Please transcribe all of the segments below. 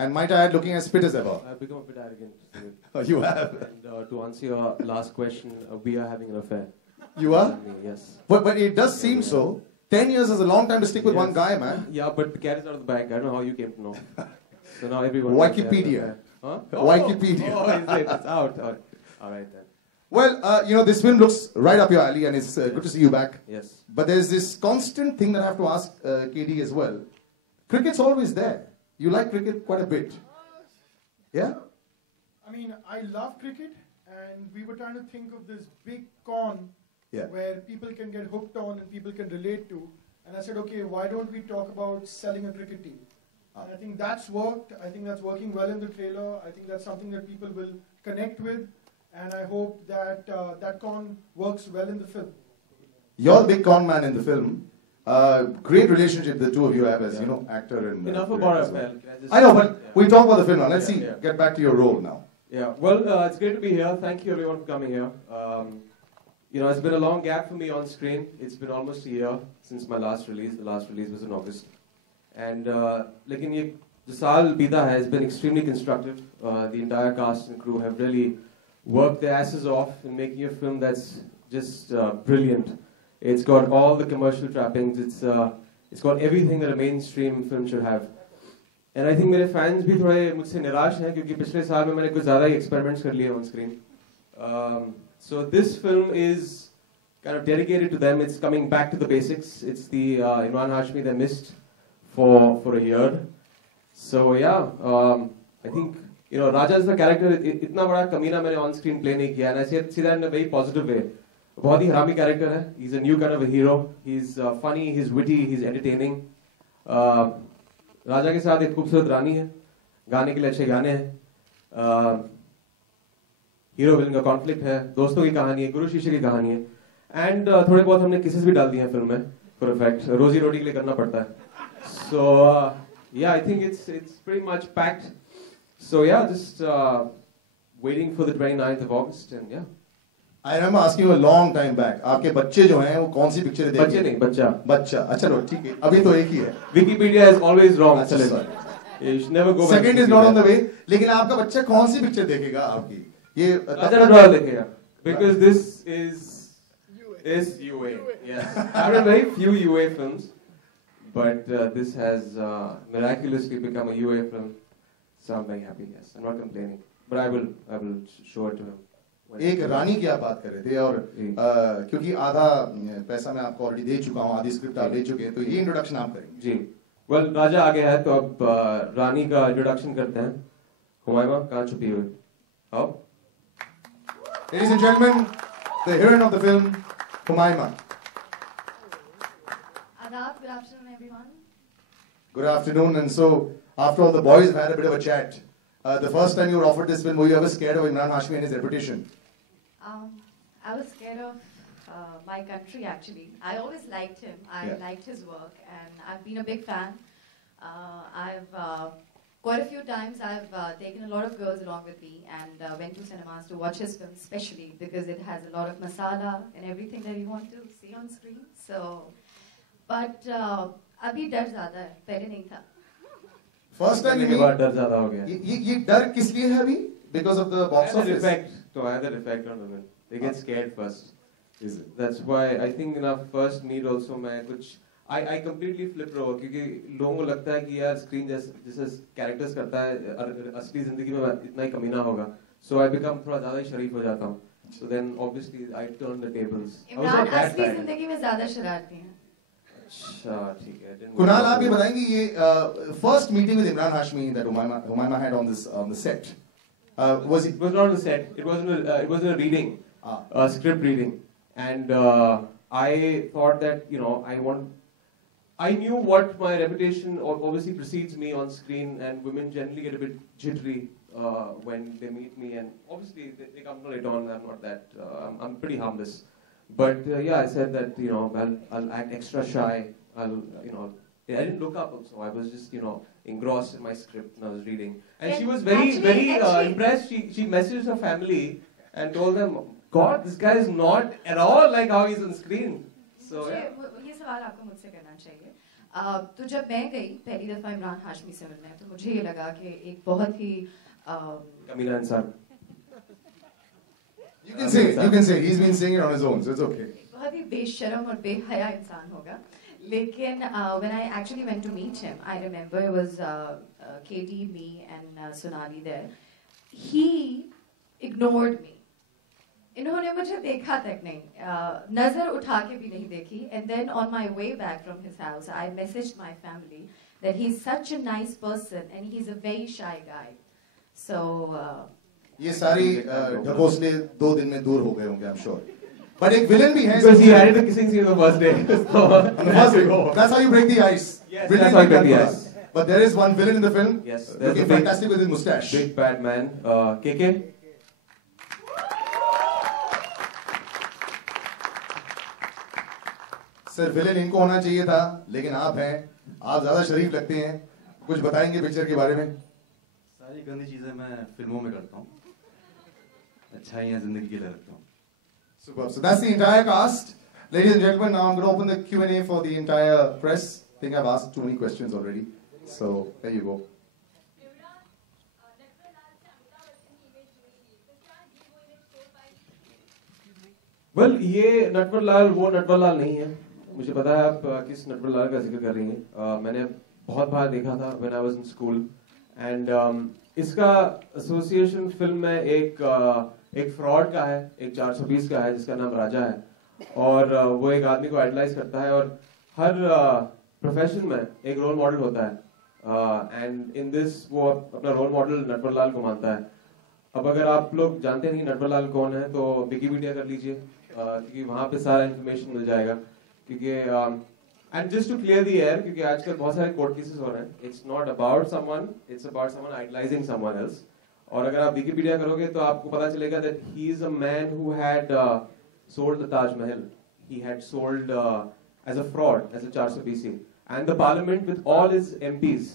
And might I add, looking as fit as ever. I've become a bit arrogant. Oh, you have. And to answer your last question, we are having an affair. You are? Yes. But it does seem so. 10 years is a long time to stick with one guy, man. Yeah, but the cat is out of the bag. I don't know how you came to know. So now everyone... Wikipedia. Huh? Wikipedia. Oh, is it? It's out. All right then. Well, you know, this film looks right up your alley, and it's good to see you back. Yes. But there's this constant thing that I have to ask KD as well. Cricket's always there. You like cricket quite a bit. Yeah? I mean, I love cricket, and we were trying to think of this big con where people can get hooked on and people can relate to. And I said, okay, why don't we talk about selling a cricket team? And I think that's worked. I think that's working well in the trailer. I think that's something that people will connect with. And I hope that that con works well in the film. You're the big con man in the film. Great relationship the two of you have as, you know, actor and... Enough about our film. I know, but we'll talk about the film now. Let's get back to your role now. Yeah, well, it's great to be here. Thank you everyone for coming here. You know, it's been a long gap for me on screen. It's been almost a year since my last release. The last release was in August. And lekin ye jo saal beeta hai has been extremely constructive. The entire cast and crew have really worked their asses off in making a film that's just brilliant. It's got all the commercial trappings. It's got everything that a mainstream film should have. And I think मेरे fans भी थोड़े मुझसे निराश हैं क्योंकि पिछले साल में मैंने कुछ ज़्यादा ही experiments कर लिए on screen. So this film is kind of dedicated to them. It's coming back to the basics. It's the Imran Hashmi they missed for a year. So yeah, I think you know Raja is the character. इतना बड़ा कमीना मैंने on screen play नहीं किया. And I see that in a very positive way. बहुत ही हरामी character है. He's a new kind of a hero. He's funny, he's witty, he's entertaining. राजा के साथ एक खूबसूरत रानी है. गाने के लिए अच्छे गाने हैं. हीरो विलन का कॉन्फ्लिक्ट है. दोस्तों की कहानी है. गुरु शिष्य की कहानी है. एंड थोड़े बहुत हमने किसेस भी डाल दिए हैं फिल्म में. फॉर इफेक्ट रोजी रोटी के लिए करना पड़ता है. So yeah, I think it's pretty much packed. So yeah, just waiting for the 29th of August and yeah. I remember asking you a long time back. आपके बच्चे जो हैं वो कौन सी पिक्चर देखेंगे? बच्चे नहीं, बच्चा. बच्चा. अच्छा लो ठीक है. अभी तो एक ही है. Wikipedia is always wrong. अच्छा sir. You should never go back. Second is not on the way. लेकिन आपका बच्चा कौन सी पिक्चर देखेगा आपकी? ये राजा ड्रा देखेगा. Because this is UA. Yes. I've done very few UA films, but this has miraculously become a UA film. So I'm very happy. Yes, I'm not complaining, but I will show it to him. एक रानी की आप बात कर रहे थे और क्योंकि आधा पैसा मैं आपको ऑलरेडी दे चुका हूँ, आधी स्क्रिप्ट आप ले चुके हैं, तो ये इंट्रोडक्शन आप करेंगे. जी. Well, राजा आ गया है तो अब रानी का इंट्रोडक्शन करते हैं. हुमायूं कहाँ छुपी हुई? आओ. Ladies and gentlemen, the heroine of the film, Humayma. Adab, good afternoon everyone. Good afternoon. And so, after all, the boys have had a bit of a chat. The first time you were offered this film, were you ever scared of Imran Hashmi and his reputation? I was scared of my country actually. I always liked him. I liked his work and I've been a big fan. Quite a few times I've taken a lot of girls along with me and went to cinemas to watch his film, especially because it has a lot of masala and everything that you want to see on screen. So, but abhi dar zyada hai, pehle nahi tha. First time के बाद डर ज़्यादा हो गया. ये डर किस लिए है अभी? Because of the box office. Effect. So I had that effect on women. They get scared first. Is it? That's why I think in our first meet also मैं कुछ I completely flip over क्योंकि लोगों को लगता है कि यार screen जैसे कैरेक्टर्स करता है असली जिंदगी में इतना ही कमीना होगा. So I become थोड़ा ज़्यादा ही शरीफ हो जाता हूँ. So then obviously I turn the tables. Imran असली जिंदगी में ज़्यादा शरारती हैं. अच्छा ठीक है. कुणाल आप ये बताएंगे ये first meeting with Imran Hashmi that Humayma had on the set. It was not on the set. It was a reading, a script reading, and I thought that I knew what my reputation obviously precedes me on screen, and women generally get a bit jittery when they meet me, and obviously they come later on. I'm not that. I'm pretty harmless, but yeah, I said that I'll act extra shy. I didn't look up also. I was just engrossed in my script and I was reading. And she was very impressed. She messaged her family and told them, God, this guy is not at all like how he's on screen. So yeah. ये सवाल आपको मुझसे करना चाहिए. तो जब मैं गई पहली दफ़ा इमरान हाशमी से मिलने, तो मुझे ये लगा कि एक बहुत ही कमीना इंसान. You can say it. You can say it. He's been saying it on his own, so it's okay. बहुत ही बेशरम और बेहया इंसान होगा. लेकिन when I actually went to meet him, I remember it was Katie, me, and Sonali there. He ignored me. इन्होंने मुझे देखा तक नहीं, नजर उठा के भी नहीं देखी. And then on my way back from his house, I messaged my family that he's such a nice person and he's a very shy guy. So ये सारी ढकोसले 2 दिन में दूर हो गए होंगे, I'm sure. But एक villain भी है. Because he added the kissing scene on the first day. So, on the first day. That's how you break the ice. Yes, that's how you break the ice. But there is one villain in the film. Yes, looking fantastic with his mustache. Big bad man, KK. Sir villain इनको होना चाहिए था, लेकिन आप हैं, आप ज्यादा शरीफ लगते हैं. कुछ बताएंगे पिक्चर के बारे में? सारी गंदी चीजें मैं फिल्मों में करता हूँ, अच्छाइयाँ जिंदगी के लिए रखता हूँ. Superb. So that's the entire cast. Ladies and gentlemen, now I'm going to open the Q&A for the entire press. I think I've asked too many questions already. So there you go. Well, ये नटवर लाल वो नटवर लाल नहीं है. मुझे पता है आप किस नटवर लाल का जिक्र कर रही हैं. मैंने बहुत बार देखा था when I was in school. And इसका एसोसिएशन फिल्म में एक फ्रॉड का है, एक 420 का है जिसका नाम राजा है. और वो एक आदमी को आइडलाइज करता है और हर प्रोफेशन में एक रोल मॉडल होता है. एंड इन दिस वो अपना रोल मॉडल नटवर लाल को मानता है. अब अगर आप लोग जानते नहीं नटवर लाल कौन है तो विकिपीडिया कर लीजिए, क्योंकि वहां पे सारा इन्फॉर्मेशन मिल जाएगा. क्योंकि and just to clear the air, क्योंकि आजकल बहुत सारे कोर्ट केसेस हो रहे हैं. It's not about someone, it's about someone idealizing someone else. और अगर आप विकिपीडिया करोगे तो आपको पता चलेगा that he is a man who had sold the Taj Mahal. He had sold as a fraud, as a 420, and the parliament with all his MPs,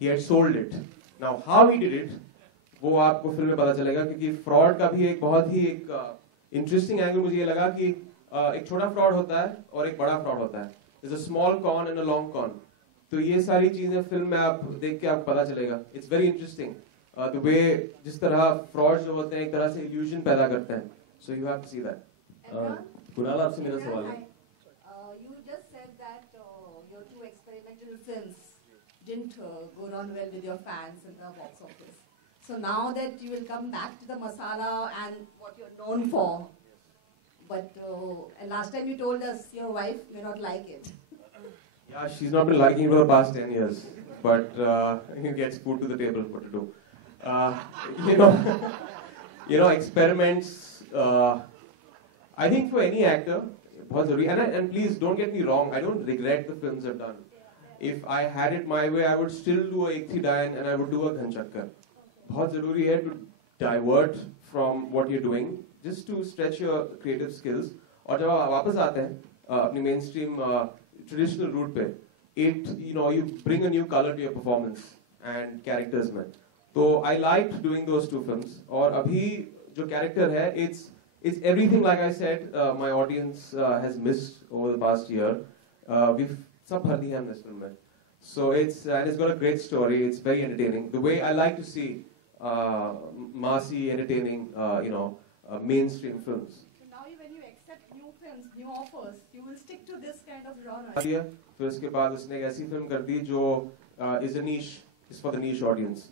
he had sold it. Now how he did it, वो आपको film में पता चलेगा. क्योंकि fraud का भी एक बहुत ही एक इंटरेस्टिंग एंगल मुझे ये लगा कि एक छोटा फ्रॉड होता है और एक बड़ा फ्रॉड होता है. There's a small con and a long con. तो ये सारी चीजें फिल्म में आप देख के आपको पता चलेगा. It's very interesting the way जिस तरह फ्रॉड जो होते हैं एक तरह से illusion पैदा करते हैं. So you have to see that. Kunal आपसे मेरा सवाल है. You just said that your 2 experimental films didn't go down well with your fans in the box office. So now that you will come back to the masala and what you're known for, but and last time you told us your wife may not like it. Yeah, she's not been liking it for the past 10 years, but he gets food to the table. What to do? You know, experiments. I think for any actor, बहुत जरूरी. And please don't get me wrong, I don't regret the films I've done. If I had it my way, I would still do a Ek Thi Dayan and I would do a Ghan Chakkar. बहुत जरूरी है to divert from what you're doing, just to stretch your creative skills. और जब आप वापस आते हैं अपनी mainstream traditional route पे, you bring a new color to your performance and characters में. तो I liked doing those 2 films. और अभी जो character है, it's everything like I said. My audience has missed over the past year. We've सब भर दिया हमने इस फिल्म में. So it's got a great story. It's very entertaining. The way I like to see massy, entertaining, mainstream films. So now when you accept new films, new offers, you will stick to this kind of genre. फिर उसके बाद उसने एक ऐसी film कर दी जो is for the niche audience,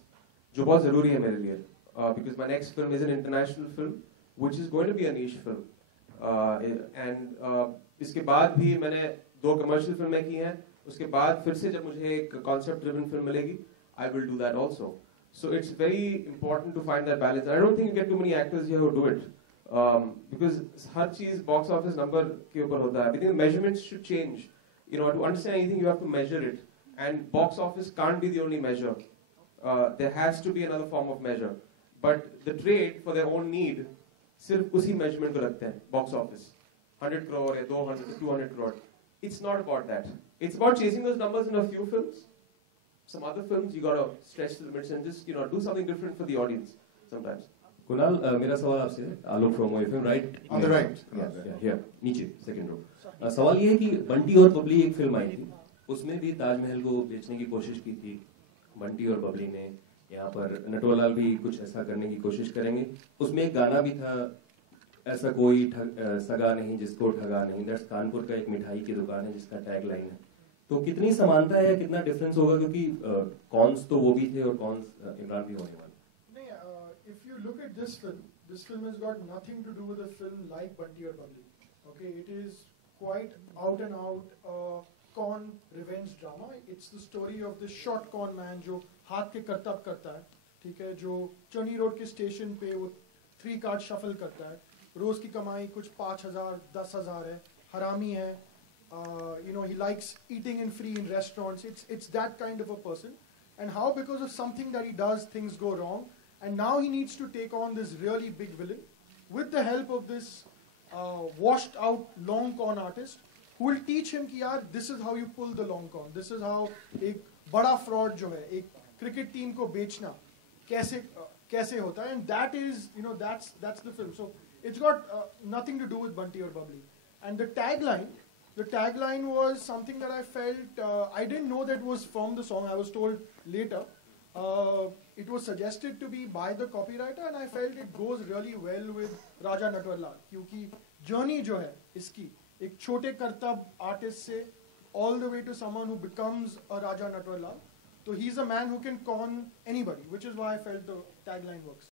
जो बहुत जरूरी है मेरे लिए. Because my next film is an international film, which is going to be a niche film. And इसके बाद भी मैंने 2 commercial फिल्में की हैं. उसके बाद फिर से जब मुझे एक concept driven film मिलेगी, I will do that also. So it's very important to find that balance. I don't think you get too many actors here who do it. Because हर चीज box office number के ऊपर होता है. I think the measurements should change. To understand anything, you have to measure it. And box office can't be the only measure. There has to be another form of measure. But the trade, for their own need, सिर्फ उसी measurement को रखते हैं. Box office, 100 crore या 200, 200 crore. It's not about that. It's about chasing those numbers in a few films. Some other films, you gotta stretch the limits and just do something different for the audience sometimes. Kunal, मेरा सवाल आपसे है. आलोक from OFM, right? On the right. Yeah, here, नीचे, second row. सवाल ये है कि बंटी और बबली एक फिल्म आई थी उसमें भी ताजमहल को बेचने की कोशिश की थी बंटी और बबली ने। यहाँ पर नटवरलाल भी कुछ ऐसा करने की कोशिश करेंगे। उसमें एक गाना भी था, ऐसा कोई सगा नहीं जिसको ठगा नहीं। दैट्स कानपुर का एक मिठाई की दुकान है जिसका टैग लाइन है। तो कितनी समानता है, कितना डिफरेंस होगा, क्योंकि कॉन्स तो वो भी थे और कॉन्स इमरान भी होने वाले। नहीं, if you look at this film has got nothing to do with a film like Bunty or Bubbly. Okay, it is quite out and out con revenge drama. It's the story of this short con man जो हाथ के करतब करता है, ठीक है, जो चनी road के स्टेशन पे वो 3 कार्ड शफल करता है। रोज की कमाई कुछ 5,000 10,000 है, हरामी है। He likes eating in free in restaurants. It's that kind of a person. And how because of something that he does, things go wrong. And now he needs to take on this really big villain with the help of this washed out long con artist who will teach him कि यार this is how you pull the long con. This is how एक बड़ा fraud जो है एक cricket team को बेचना कैसे होता है. And that is, that's the film. So it's got nothing to do with Bunty or Bubbly. And the tagline was something that I felt, I didn't know that was from the song. I was told later. It was suggested to be by the copywriter, and I felt it goes really well with Raja Natwarlal. क्योंकि journey जो है इसकी एक छोटे करतब artist से all the way to someone who becomes a Raja Natwarlal. So he's a man who can con anybody, which is why I felt the tagline works.